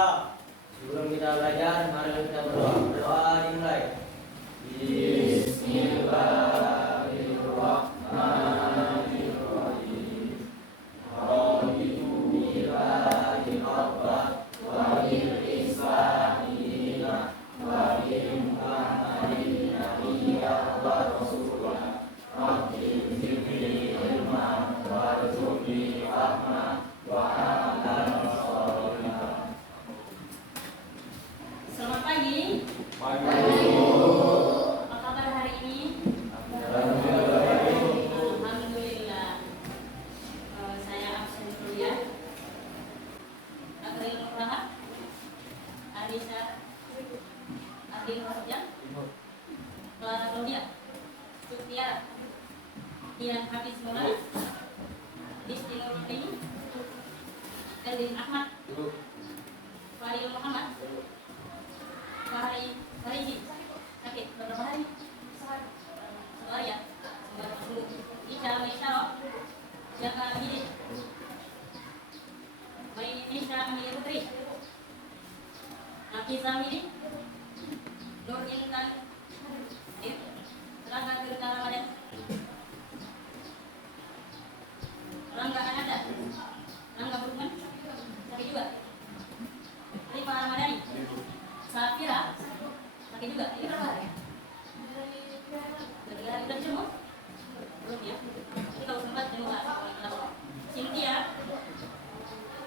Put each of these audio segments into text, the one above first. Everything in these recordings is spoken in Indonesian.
Alhamdulillah. Sebelum kita belajar, mari kita berdoa. Berdoa dimulai. Bismillahirrahmanirrahim. Raditu billahi rabban wa bil islami dinan wa bi Muhammadin nabiyyan wa rasulan. Rabbi zidni ilman warzuqni fahman wa amalan sholihan. Selamat pagi. Pagi. Apa kabar hari ini? Alhamdulillah. Alhamdulillah. Saya absen dulu ya. Akhiril Nurhah, Anissa, Adil Masjid, Clara Claudia, Sutia, Dian Hafiz Maulana, Disti Nurutini, Eldin Ahmad, Fadil Muhammad, Fariji. Sakit beberapa hari. Setelah ya, Ica Maisaro, Jaka Hidin, Mainisha Amelia Putri, Nafisa Hidin, Nur Intan, Rangga Tirta Ramadan, Rangga Ananda, Rangga Burman, sakit juga. Rifa Ramadhani, Safira, sakit juga. Ini berapa hari? Ketiga hari udah semua? Belum ya? Ini kalau sempat jemur Cynthia,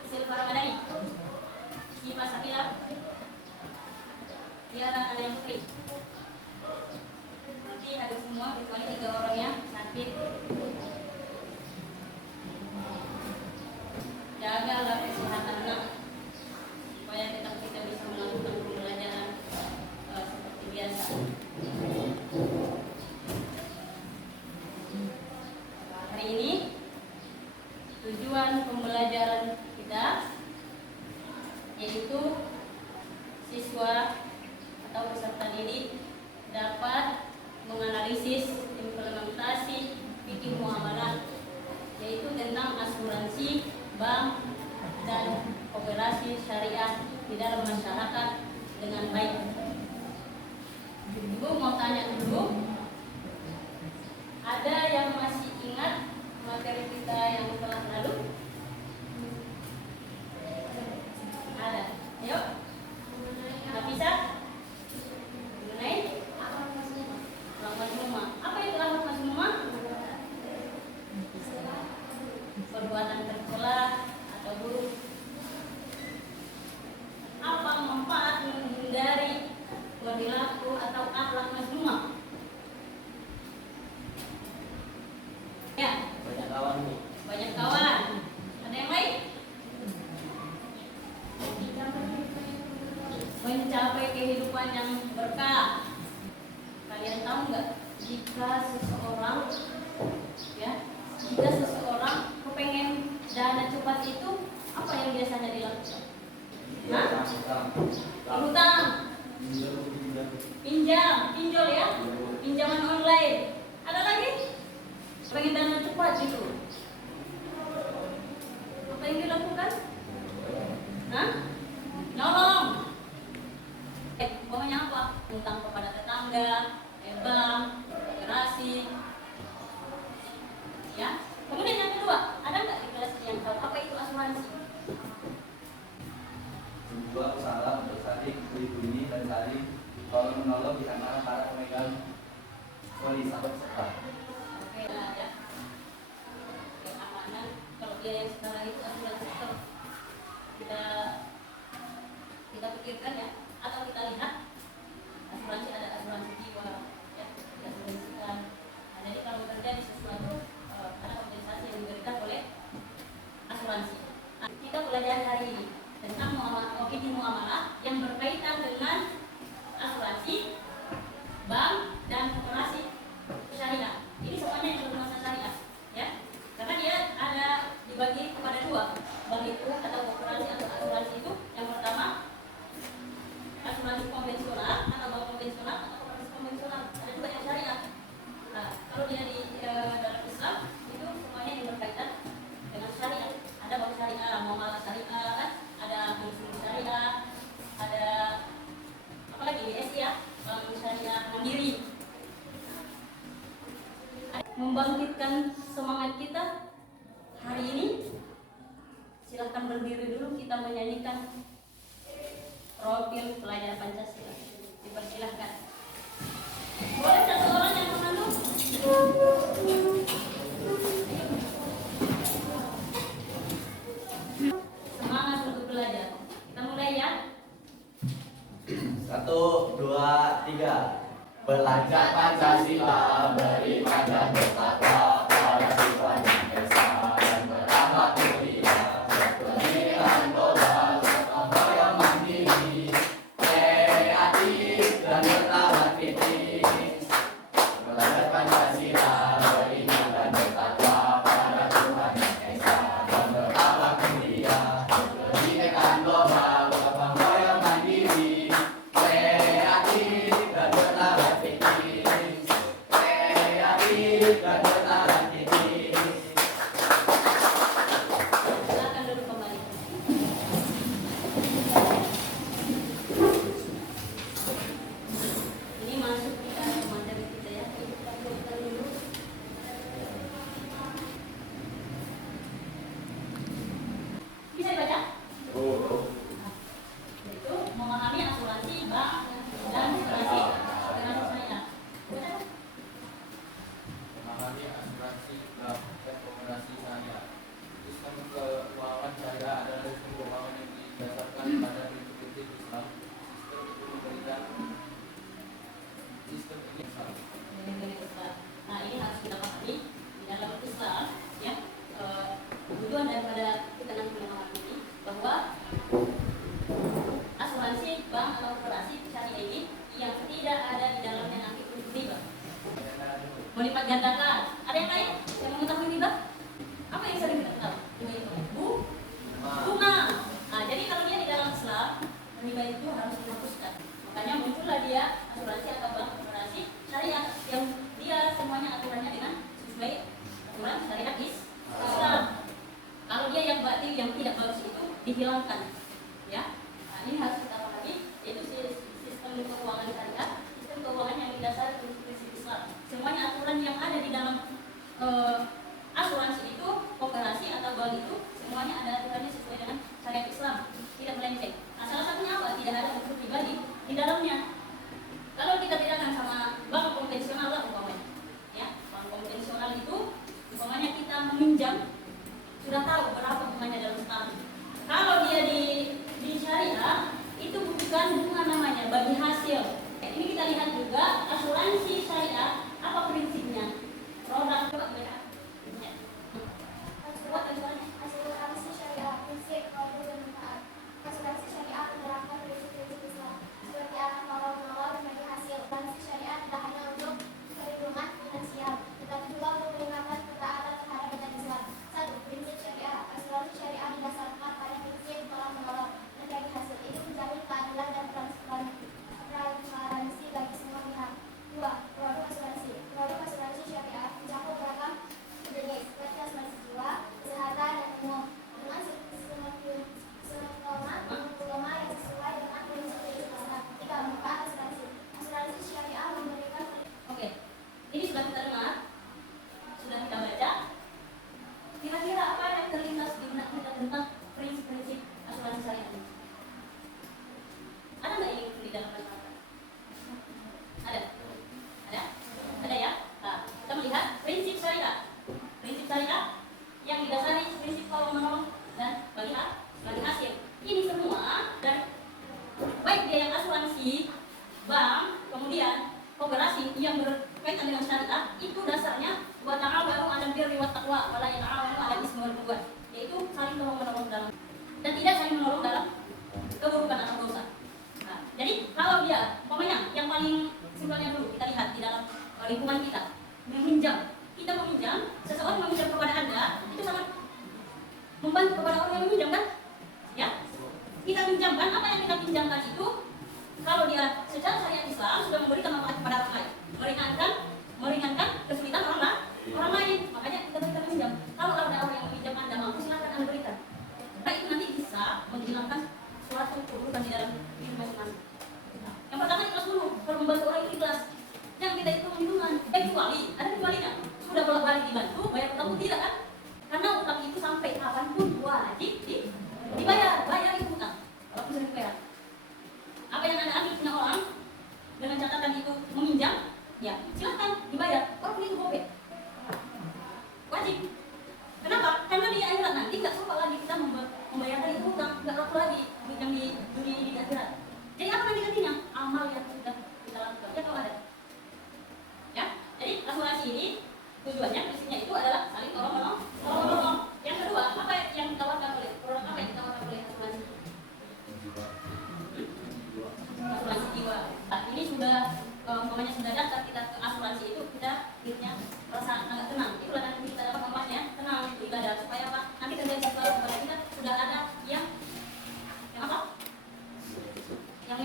Silva Ramadhani, Siva Sakila, Tiara Adrian Putri. Nanti hadir semua kecuali 3 orang yang sakit. Jagalah kesehatan anak supaya tetap kita bisa melakukan pembelajaran seperti biasa. Hari ini tujuan pembelajaran kita yaitu siswa atau peserta didik dapat menganalisis implementasi fikih muamalah, yaitu tentang asuransi, bank, dan operasi syariah di dalam masyarakat dengan baik. Ibu mau tanya dulu, ada yang masih ingat materi kita yang telah lalu? Ada. Ayo. Nggak bisa? Mengenai akhlak mazmumah. Apa itu akhlak mazmumah? Perbuatan tercela atau buruk. Apa manfaat menghindari perilaku atau akhlak mazmumah? Ya. Banyak kawan nih. Banyak kawan. Ada yang lain? Mencapai kehidupan yang berkah. Kalian tahu nggak, jika seseorang kepengen dana cepat itu, apa yang biasanya dilakukan? Hutang, pinjol ya, pinjaman online. Ada lagi? Pengen dana cepat gitu. Apa yang dilakukan? Nolong. Pokoknya apa? Hutang kepada tetangga, bank, koperasi. Ya. Kemudian yang kedua, ada nggak di kelas yang tahu apa itu asuransi? Sebuah usaha untuk saling melindungi dan saling tolong menolong di antara para pemegang polis atau peserta. Oke, ya. Keamanan, kalau dia yang sekarang itu asuransi kalau kita pikirkan ya, atau kita lihat asuransi, ada asuransi jiwa, ya, diasuransikan. Nah, jadi kalau terjadi sesuatu, ada kompensasi yang diberikan oleh asuransi. Nah, kita belajar hari ini tentang fikih muamalah yang berkaitan dengan asuransi, bank, dan operasi syariah. Ini semuanya yang bernuansa syariah, ya, karena dia ada dibagi kepada 2, bank itu atau operasi atau asuransi itu. Yang pertama asuransi konvensional atau bank konvensional atau operasi konvensional. Ada juga yang syariah. Nah, kalau dia di dalam Islam itu semuanya yang berkaitan dengan syariah. Ada bank syariah, muamalah syariah, kan? Ada muslim syariah, silakan berdiri dulu, kita menyanyikan profil pelajar Pancasila. Dipersilahkan. Boleh satu orang yang memandu? Semangat untuk belajar. Kita mulai ya. 1, 2, 3. Belajar Pancasila, beriman dan bertakwa pada Tuhan Yang Esa dan berakhlak mulia, berpemikiran global, serta yang mandiri, kreatif dan bertahan kritis. Belajar Pancasila, beriman dan bertakwa pada Tuhan Yang Esa dan berakhlak mulia, berpemikiran global, serta yang mandiri, kreatif dan bertahan kritis, kreatif dan bertahan kritis. Silakan duduk kembali. Ini masuk kita materi kita ya. Kita buatkan dulu. Bisa dibaca? Yaitu memahami asuransi bank dan asuransi syariah. Memahami asuransi bank dan komunikasi syariah. Sistem keuangan syariah adalah sistem keuangan yang didasarkan pada prinsip-prinsip Islam. Sistem itu memberikan sistem ini Islam. Nah, ini harus kita pahami di dalam Islam ya. Tujuan daripada kita nanti memahami ini bahwa asuransi bank atau koperasi syariah ini yang tidak ada di dalamnya nanti riba. Melipat gandakan. Ada yang lain yang mengetahui riba? Apa yang sering kita tahu? Riba itu bunga. Nah, jadi kalau dia di dalam Islam, riba itu harus dihapuskan. Makanya muncullah dia asuransi atau bank koperasi syariah yang dia semuanya aturannya dengan sesuai aturan syariat Islam. Kalau dia yang batil yang tidak bagus itu dihilangkan, ya. Nah, ini harus kita pahami, yaitu sistem keuangan syariah, sistem keuangan yang didasari prinsip Islam. Semuanya aturan yang ada di dalam asuransi itu, koperasi atau bank itu, semuanya ada aturannya sesuai dengan syariat Islam, tidak melenceng. Nah, salah satunya apa? Tidak ada unsur pribadi di dalamnya. Kalau kita bedakan sama bank konvensional lah umpamanya, ya, bank konvensional itu umpamanya kita meminjam sudah tahu berapa bunganya dalam setahun. Kalau dia di syariah itu bukan bunga namanya, bagi hasil. Ini kita lihat juga asuransi syariah apa prinsipnya. Produk coba melihat. Buat asuransi. Asuransi syariah prinsip produk dan manfaat. Asuransi syariah menerapkan prinsip-prinsip Islam seperti akan molor dan bagi hasil. Asuransi syariah tidak hanya untuk perlindungan finansial, tetapi juga untuk meningkatkan ketaatan terhadap ajaran Islam. 1. Prinsip syariah. Asuransi syariah didasarkan pada prinsip tolong menolong dan bagi hasil. Ini menjamin keadilan dan transparansi bagi semua pihak. 2. Produk asuransi. Produk asuransi syariah mencakup beragam jenis seperti asuransi jiwa, kesehatan, dan umum dengan skema yang sesuai dengan prinsip-prinsip Islam. 3. Manfaat asuransi. Asuransi syariah memberikan Oke. Ini sudah kita dengar, sudah kita baca. Kira-kira apa yang terlintas di benak kita tentang prinsip-prinsip asuransi syariah ini? Ada nggak yang di dalam masyarakat? Ada? Ada? Ada ya? Nah, kita melihat prinsip syariah. Prinsip syariah yang didasari prinsip tolong menolong dan bagi hasil. Ini semua dan baik dia yang asuransi, bank, kemudian koperasi yang berkaitan dengan syariah itu dasarnya wa ta'awanu 'alal birri wat taqwa wa la ta'awanu 'alal ismi wal 'udwan, yaitu saling tolong-menolong dalam dan tidak saling menolong dalam keburukan atau dosa. Nah, jadi kalau dia umpamanya yang paling simpelnya dulu kita lihat di dalam lingkungan kita meminjam, kita meminjam, seseorang meminjam kepada Anda itu sangat membantu kepada orang yang meminjam kan? Ya, kita pinjamkan apa yang kita pinjamkan itu kalau dia secara syariat Islam sudah memberikan manfaat kepada orang lain, meringankan kesulitan orang lain, makanya kita berikan pinjam. Kalau ada orang yang meminjam Anda mampu, silakan Anda berikan. Nah, itu nanti bisa menghilangkan suatu keburukan di dalam hidup masing-masing. Nah, yang pertama ikhlas dulu, kalau membantu orang itu ikhlas. Yang kita hitung-hitungan, kecuali ada kecualinya. Sudah bolak-balik dibantu, bayar utang tidak kan? Karena utang itu sampai kapanpun wajib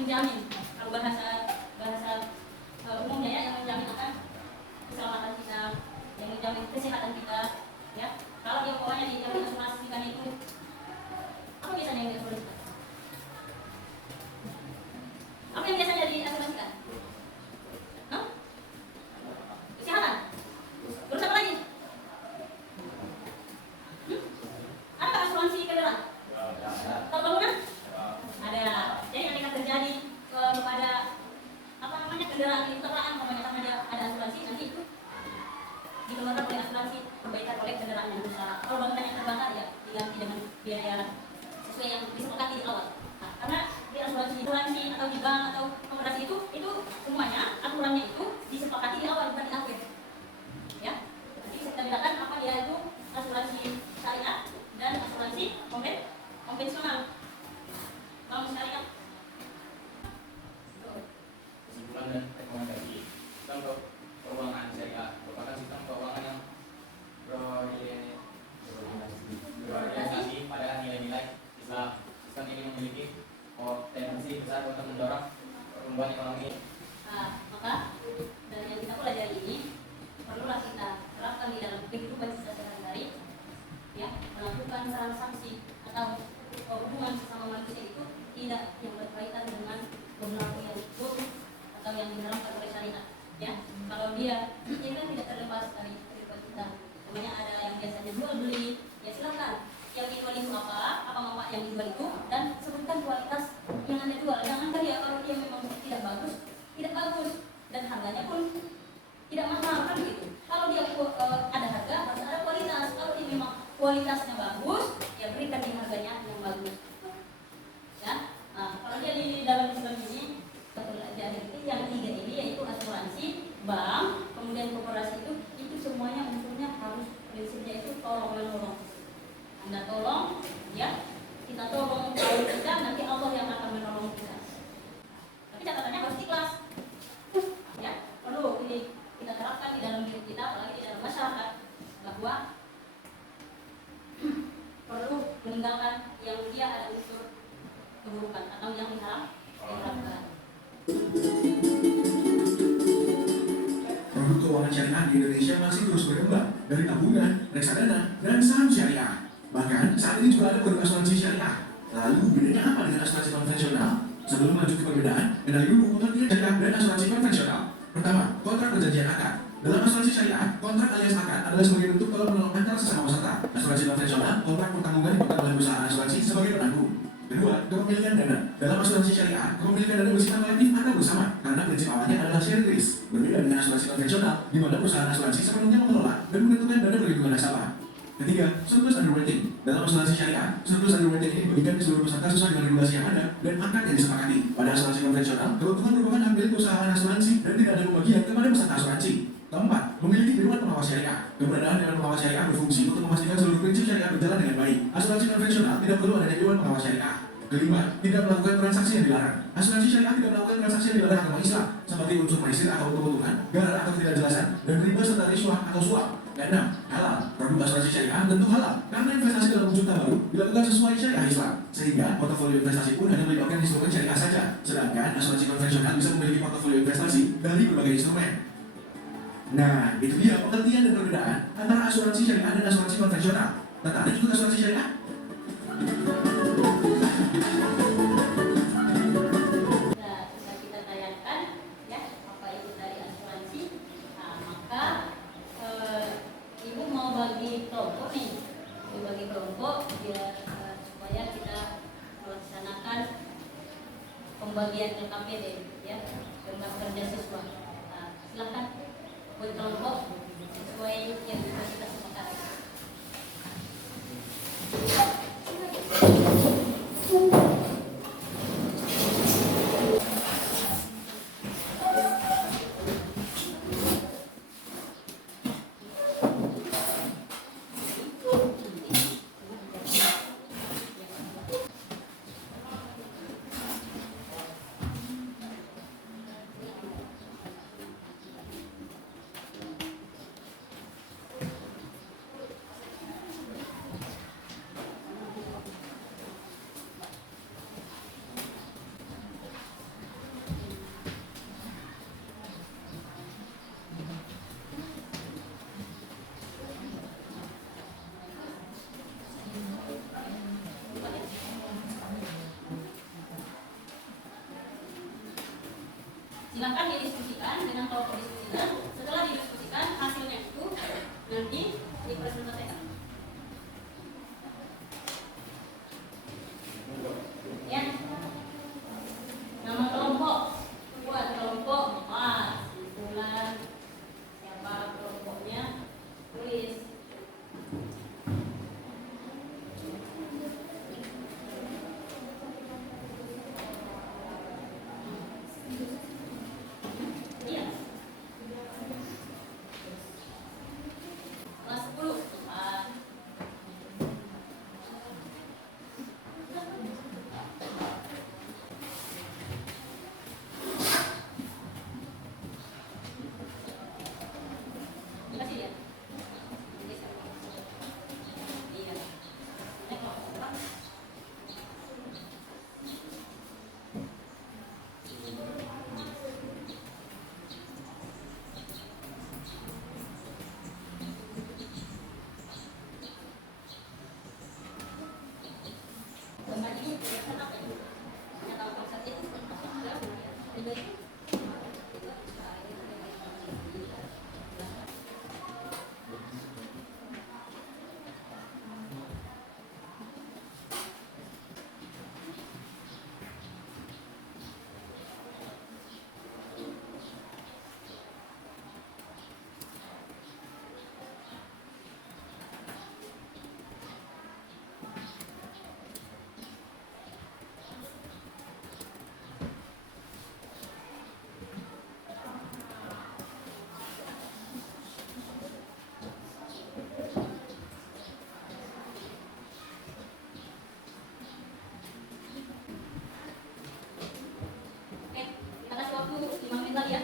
menjamin, kalau bahasa umumnya ya, yang menjamin akan keselamatan kita, yang menjamin kesehatan kita, ya. Kalau dia umpamanya yang diasuransikan itu, apa biasanya yang diasuransikan? Apa yang biasanya diasuransikan? Hah? Kesehatan? Terus apa lagi? Ada asuransi kendaraan? Kalau bangunan? Ada. Jadi ketika terjadi kepada kendaraan itu terlarang, karena dia ada asuransi, nanti itu dikeluarkan oleh asuransi perbaikan oleh kendaraan yang rusak. Kalau bangunan yang terbakar ya diganti dengan biaya sesuai yang disepakati di awal. Nah, karena di asuransi atau di bank atau koperasi itu semuanya aturannya itu disepakati di awal, bukan di akhir. Ya, nanti bisa kita bedakan apa dia itu asuransi syariah dan asuransi konvensional. Bank syariah. Kesimpulan dan rekomendasi sistem keuangan syariah merupakan sistem keuangan yang berorientasi pada nilai-nilai Islam. Sistem ini memiliki potensi besar untuk mendorong pertumbuhan ekonomi. Maka dari yang kita pelajari ini perlulah kita terapkan di dalam kehidupan kita sehari-hari, ya, melakukan transaksi atau hubungan sesama manusia itu tidak yang berkaitan dengan perilaku yang buruk atau yang diharamkan oleh syariat, ya. Kalau dia kan tidak terlepas dari kehidupan kita. Namanya ada yang biasanya jual beli, ya silakan. Yang dijual itu apa manfaat yang dijual itu, dan sebutkan kualitas yang anda jual. Jangan tadi ya, kalau dia memang tidak bagus dan harganya pun tidak mahal kan gitu. Kalau dia ada harga harus ada kualitas. Kalau dia memang kualitasnya bagus, ya berikan di harganya yang bagus. Ya, nah, kalau dia di dalam Islam ini jadi yang tiga ini yaitu asuransi, bank, kemudian koperasi itu semuanya unsurnya harus prinsipnya itu tolong menolong. Anda tolong, ya, kita tolong kita, nanti Allah yang akan menolong kita. Tapi catatannya harus ikhlas. Ya, perlu ini kita terapkan di dalam diri kita, apalagi di dalam masyarakat, bahwa perlu meninggalkan yang dia ada unsur keburukan atau yang diharamkan. Produk keuangan syariah di Indonesia masih terus berkembang dari tabungan, reksadana, dan saham syariah. Bahkan saat ini juga ada produk asuransi syariah. Lalu bedanya apa dengan asuransi konvensional? Sebelum lanjut ke perbedaan, kenali dulu pengertian syariah dan asuransi konvensional. Pertama, kontrak perjanjian akad. Dalam asuransi syariah, kontrak alias akad adalah sebagai bentuk tolong menolong antara sesama peserta. Asuransi konvensional, kontrak pertanggungan dipegang oleh perusahaan asuransi sebagai penanggung. Kedua, kepemilikan dana. Dalam asuransi syariah, kepemilikan dana bersifat kolektif atau bersama, karena prinsip awalnya adalah sharing risk. Berbeda dengan asuransi konvensional, di mana perusahaan asuransi sepenuhnya mengelola dan menentukan dana perlindungan nasabah. Ketiga, surplus underwriting. Dalam asuransi syariah, surplus underwriting ini dibagikan ke seluruh peserta sesuai dengan regulasi yang ada dan akad yang disepakati. Pada asuransi konvensional, keuntungan merupakan hak milik perusahaan asuransi dan tidak ada pembagian kepada peserta asuransi. Keempat, memiliki dewan pengawas syariah. Keberadaan dewan pengawas syariah berfungsi untuk memastikan seluruh prinsip syariah berjalan dengan baik. Asuransi konvensional tidak perlu adanya dewan pengawas syariah. Kelima, tidak melakukan transaksi yang dilarang. Asuransi syariah tidak melakukan transaksi yang dilarang agama Islam, seperti unsur maisir atau untung-untungan, garar atau ketidakjelasan, dan riba serta riswah atau suap. Keenam, halal. Produk asuransi syariah tentu halal, karena investasi dalam wujud baru dilakukan sesuai syariah Islam, sehingga portofolio investasi pun hanya melibatkan instrumen syariah saja. Sedangkan asuransi konvensional bisa memiliki portofolio investasi dari berbagai instrumen. Nah, itu dia pengertian dan perbedaan antara asuransi syariah dan asuransi konvensional. Tertarik ikut asuransi syariah? Kita tayangkan ya apa itu dari asuransi. Nah, maka ibu mau bagi kelompok nih, bagi kelompok biar supaya kita melaksanakan pembagian LKPD ya, tentang kerja siswa. Nah, silakan buat kelompok sesuai yang kita sepakati. Silakan didiskusikan dengan kelompok diskusikan. Setelah didiskusikan hasilnya itu nanti dipresentasikan. Ya. Nama kelompok buat kelompok 4 bulan siapa kelompoknya tulis. Iya. Kelas 10 Dikasih ya? Iya. Ini kelompok berapa? Gambar ini kelihatan apa ya? Nggak tahu konsepnya itu apa. Oke, kita kasih waktu 5 menit lagi ya.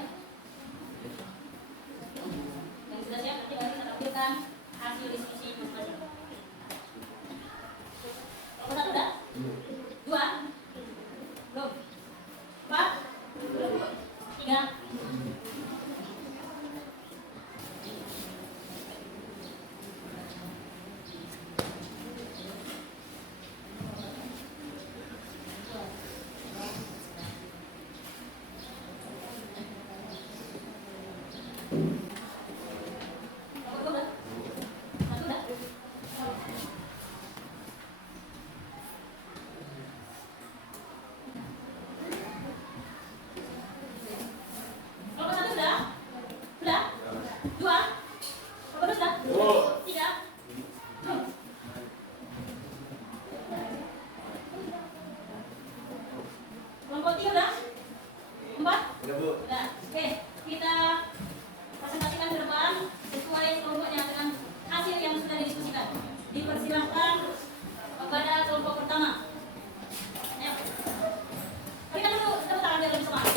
Yang sudah siap nanti baru kita tampilkan hasil diskusi masing-masing. Kelompok 1 udah? 2? Belum? 4? Belum? 3? Kelompok 2 udah? 1 udah? Kelompok 1 sudah? Sudah? 2? Kelompok 2 sudah? 3? Belum? Kelompok 3 udah? 4? Udah Bu. Udah. Oke, kita presentasikan ke depan sesuai kelompoknya dengan hasil yang sudah didiskusikan. Dipersilahkan kepada kelompok pertama. Ayo. Berikan dulu tepuk tangan biar lebih semangat.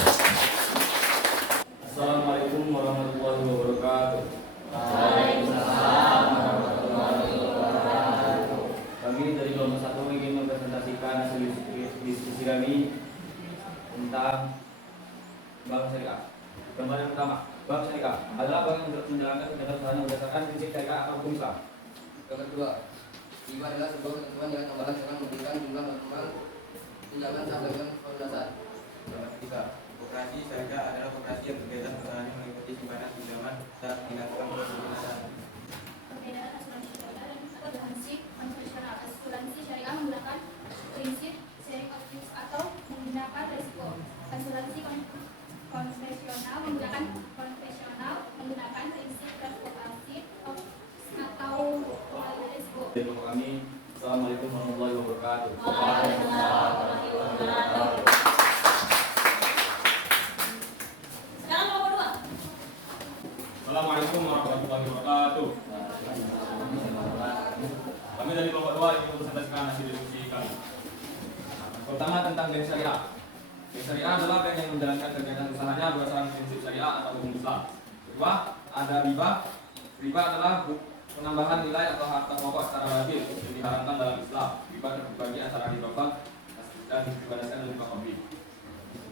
Assalamualaikum warahmatullahi wabarakatuh. Waalaikumsalam warahmatullahi wabarakatuh. Kami dari kelompok 1 ingin mempresentasikan hasil diskusi kami tentang bank syariah. Gambar yang pertama, bank syariah adalah bank yang menjalankan kegiatan usahanya berdasarkan prinsip syariah atau hukum Islam. Yang kedua, riba adalah sebuah ketentuan yang tambahan dengan memberikan jumlah maksimal pinjaman sampai dengan pelunasan. Yang ketiga, koperasi syariah adalah koperasi yang kegiatan usahanya mengikuti simpanan pinjaman dan dilakukan pelunasan. Perbedaan asuransi syariah dan asuransi konvensional. Asuransi syariah menggunakan prinsip sharing of risk atau menggunakan risiko. Asuransi konvensional menggunakan prinsip transportasi atau pengambilan risiko. Dari kelompok kami, Assalamualaikum warahmatullahi wabarakatuh. Waalaikumsalam warahmatullahi wabarakatuh. Sekarang kelompok 2. Assalamualaikum warahmatullahi wabarakatuh. Kami dari kelompok 2 ingin mempresentasikan hasil diskusi kami. Pertama tentang bank syariah. Bank syariah adalah bank yang menjalankan kegiatan usahanya berdasarkan prinsip syariah atau hukum Islam. Kedua, ada riba. Riba adalah penambahan nilai atau harta pokok secara wajib yang diharamkan dalam Islam. Riba terbagi antara riba bank dan riba dasar dan riba kopi.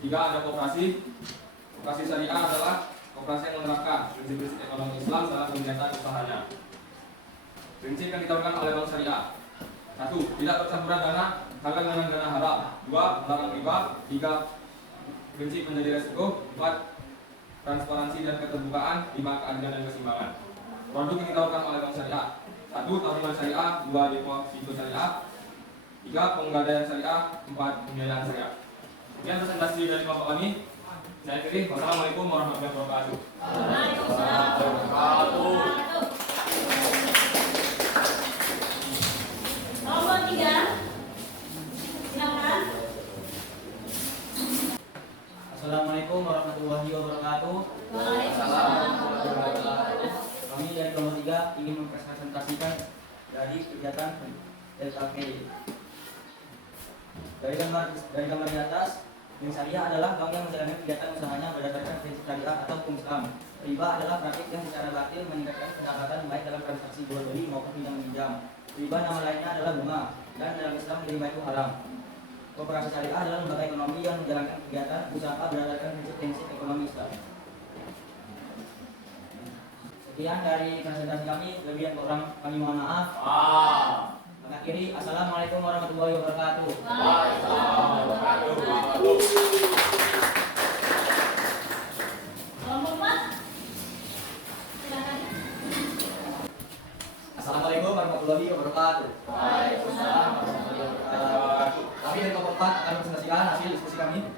Tiga, ada koperasi. Koperasi syariah adalah koperasi yang menerapkan prinsip-prinsip ekonomi Islam dalam kegiatan usahanya. Prinsip yang ditawarkan oleh bank syariah: 1. Tidak bercampuran dana halal dengan dana haram. 2. Melarang riba. 3. Prinsip menjadi resiko. 4. transparansi dan keterbukaan, 5 keadilan dan keseimbangan. Produk yang ditawarkan oleh Bank Syariah: 1. Tabungan syariah, 2. deposito syariah, 3. penggadaian syariah, 4. pembiayaan syariah. Sekian presentasi dari Bapak kami. Saya akhiri. Wassalamualaikum warahmatullahi wabarakatuh. Waalaikumsalam warahmatullahi wabarakatuh. Nomor 3. Silakan. Assalamualaikum warahmatullahi wabarakatuh. Waalaikumsalam warahmatullahi wabarakatuh. Kami dari kelompok 3 ingin mempresentasikan dari kegiatan LKPI. Dari gambar di atas, Bank Syariah adalah bank yang menjalankan kegiatan usahanya berdasarkan prinsip syariah atau hukum Islam. Riba adalah praktik yang secara batil meningkatkan pendapatan baik dalam transaksi jual beli maupun pinjam meminjam. Riba nama lainnya adalah bunga, dan dalam Islam riba itu haram. Koperasi syariah adalah lembaga ekonomi yang menjalankan kegiatan usaha berdasarkan prinsip-prinsip ekonomi Islam. Sekian dari presentasi kami, lebih kurang kami mohon maaf. Mengakhiri, assalamualaikum warahmatullahi wabarakatuh. Kelompok 4. Silakan. Assalamualaikum warahmatullahi wabarakatuh. Waalaikumsalam. Kami dari kelompok 4 akan presentasikan hasil diskusi kami.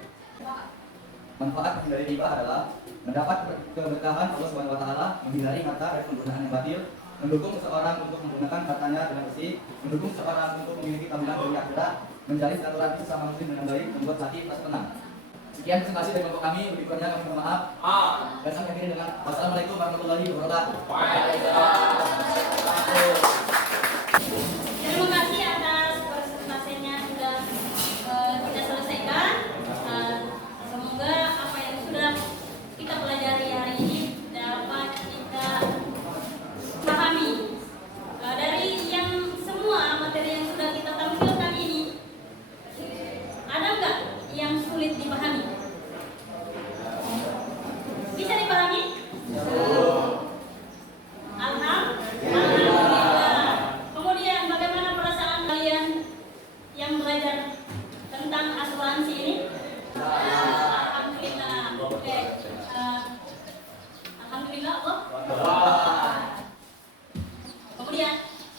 Manfaat dari riba adalah mendapat keberkahan Allah Subhanahu wa taala, menghindari harta dari penggunaan yang batil, mendukung seseorang untuk menggunakan hartanya dengan bersih, mendukung seseorang untuk memiliki tabungan dari akhirat, menjalin silaturahmi sesama muslim dengan baik, membuat hati merasa tenang. Sekian presentasi dari kelompok kami, lebih kurangnya kami mohon maaf. Dan kami akhiri dengan wassalamualaikum warahmatullahi wabarakatuh. Terima kasih atas presentasinya sudah kita selesaikan. Semoga apa yang sudah kita pelajari hari ini dapat kita pahami. Dari yang semua materi yang sudah kita tampilkan ini, ada nggak yang sulit dipahami? Bisa dipahami? Alhamdulillah. Kemudian bagaimana perasaan kalian yang belajar tentang asuransi ini? Alhamdulillah. Oke. Alhamdulillah Allah. Kemudian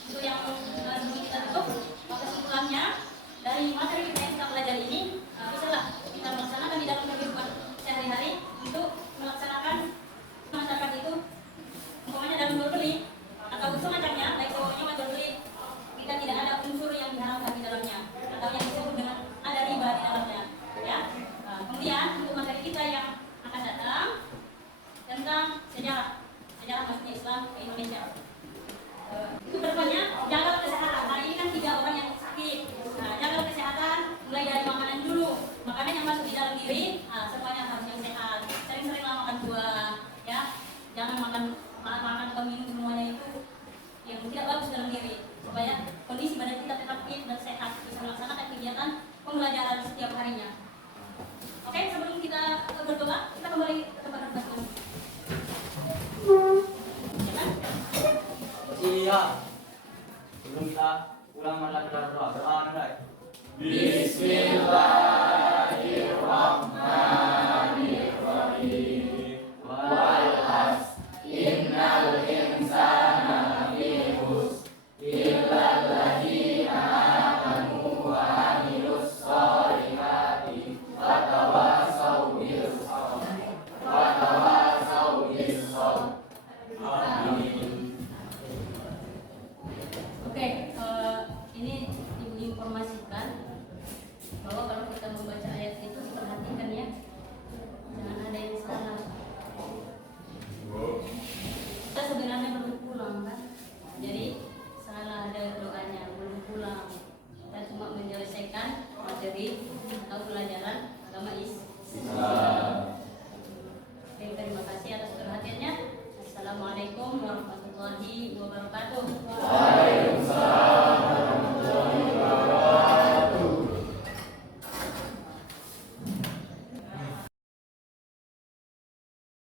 untuk yang sebelum kita tutup, kesimpulannya dari materi kita yang kita pelajari ini, bisalah kita melaksanakan di dalam kehidupan sehari-hari untuk melaksanakan masyarakat itu, umpamanya dalam jual beli atau semacamnya, baik pokoknya jual beli kita tidak ada unsur yang diharamkan di dalamnya atau yang disebut dengan ada riba di dalamnya, ya. Kemudian untuk materi kita yang akan datang tentang sejarah masuknya Islam ke Indonesia. Itu berikutnya jaga kesehatan. Hari ini kan 3 orang yang sakit. Jaga kesehatan mulai dari makanan dulu. Makanan yang masuk di dalam diri, semuanya harus yang sehat. Sering-seringlah makan buah, ya. Jangan makan atau minum semuanya itu yang tidak bagus dalam diri, supaya kondisi badan kita tetap fit dan sehat, bisa melaksanakan kegiatan pembelajaran setiap harinya. Oke, sebelum kita berdoa, kita kembali ke tempat masing-masing. Iya. Sebelum kita ulang marilah kita berdoa. Berdoa mulai. Bismillahirrahmanirrahim. Walhas innal insana lafi khusr illa alladziina amanu wa 'amilus shalihati wa tawassaw bis sabr. Amin. Oke, ini Ibu informasikan bahwa kalau kita membaca ayat itu perhatikan ya, jangan ada yang salah. Kita sebenarnya belum pulang kan, jadi salah ada doanya, belum pulang. Kita cuma menyelesaikan materi atau pelajaran agama Islam. Oke, terima kasih atas perhatiannya. Assalamualaikum warahmatullahi wabarakatuh.